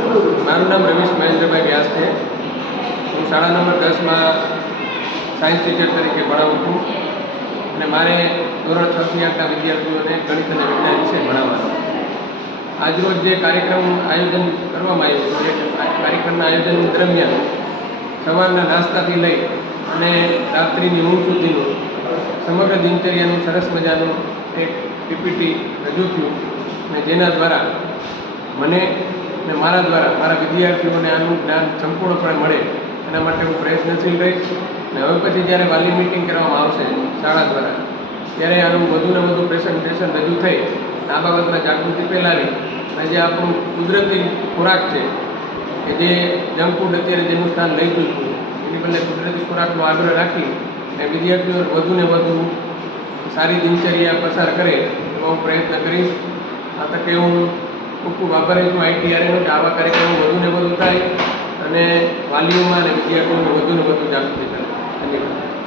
મારું નામ રમેશ મહેન્દ્રભાઈ વ્યાસ છે. હું શાળા નંબર 10માં સાયન્સ ટીચર તરીકે ભણાવું છું અને મારે ધોરણ 6 થી 8ના વિદ્યાર્થીઓને ગણિત અને વિજ્ઞાન વિશે ભણાવવાનો. આજરોજ જે કાર્યક્રમ આયોજન કરવામાં આવ્યું છે, કાર્યક્રમના આયોજન દરમિયાન સવારના નાસ્તાથી લઈ અને રાત્રિની ઊંઘ સુધીનું સમગ્ર દિનચર્યાનું સરસ મજાનું એક પીપીટી રજૂ થયું અને જેના દ્વારા મને અને મારા દ્વારા મારા વિદ્યાર્થીઓને આનું જ્ઞાન સંપૂર્ણપણે મળે એના માટે હું પ્રયત્નશીલ રહીશ. અને હવે પછી જ્યારે વાલી મિટિંગ કરવામાં આવશે શાળા દ્વારા, ત્યારે આનું વધુને વધુ પ્રેઝન્ટેશન રજૂ થઈ આ બાબતમાં જાગૃતિ ફેલાવી અને જે આપણું કુદરતી ખોરાક છે કે જે જંક ફૂડ અત્યારે જેનું સ્થાન લઈ ગયું હતું, એની બદલે કુદરતી ખોરાકનો આગ્રહ રાખી અને વિદ્યાર્થીઓ વધુને વધુ સારી દિનચર્યા પસાર કરે એવો હું પ્રયત્ન કરીશ. આ તકે હું ખૂબ ખૂબ આભારી છું ITRAનો કે આવા કાર્યક્રમો વધુને વધુ થાય અને વાલીઓમાં અને વિદ્યાર્થીઓને વધુને વધુ જાગૃતિ કરે. ધન્યવાદ.